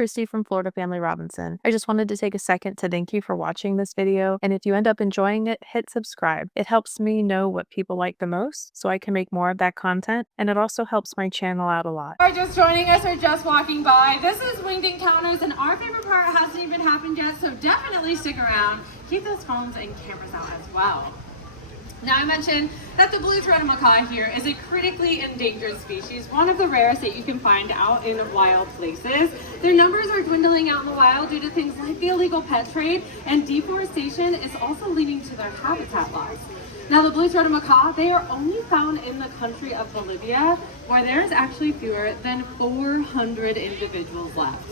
Christy from Florida Family Robinson. I just wanted to take a second to thank you for watching this video, and if you end up enjoying it, hit subscribe. It helps me know what people like the most so I can make more of that content, and it also helps my channel out a lot. Are just joining us or just walking by, this is Winged Encounters, and our favorite part hasn't even happened yet, so definitely stick around. Keep those phones and cameras out as well. Now, I mentioned that the blue-throated macaw here is a critically endangered species, one of the rarest that you can find out in wild places. Their numbers are dwindling out in the wild due to things like the illegal pet trade, and deforestation is also leading to their habitat loss. Now, the blue-throated macaw, they are only found in the country of Bolivia, where there's actually fewer than 400 individuals left.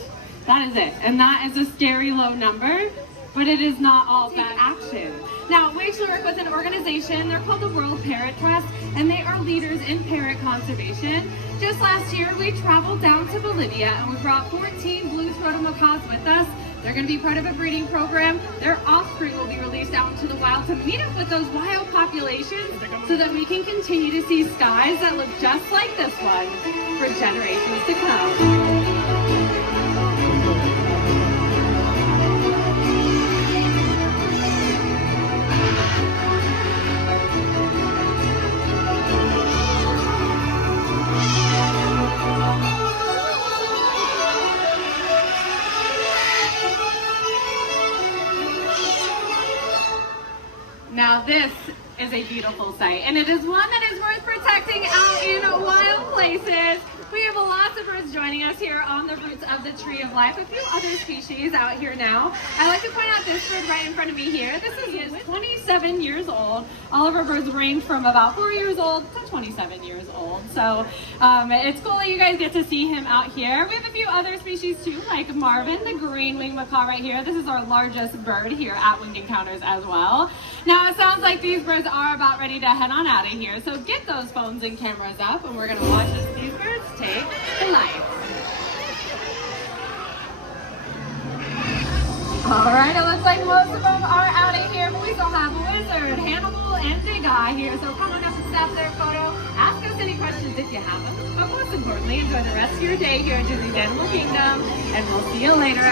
That is it, and that is a scary low number, but it is not all bad action. Now, we actually work with an organization, they're called the World Parrot Trust, and they are leaders in parrot conservation. Just last year, we traveled down to Bolivia and we brought 14 blue-throated macaws with us. They're going to be part of a breeding program. Their offspring will be released out into the wild to meet up with those wild populations so that we can continue to see skies that look just like this one for generations to come. Now this is a beautiful sight, and it is one that is worth protecting out in wild places. We have lots of birds joining us here on the roots of the Tree of Life. A few other species out here now. I'd like to point out this bird right in front of me here. This is 27 years old. All of our birds range from about 4 years old to 27 years old. So it's cool that you guys get to see him out here. We have a few other species too, like Marvin, the green-winged macaw right here. This is our largest bird here at Winged Encounters as well. Now it sounds like these birds are about ready to head on out of here. So get those phones and cameras up, and we're gonna watch as these birds take to life. Alright, it looks like most of them are out of here, but we still have Wizard, Hannibal, and Big Eye here. So come on up and stop their photo. Ask us any questions if you have them. But most importantly, enjoy the rest of your day here at Disney's Animal Kingdom, and we'll see you later.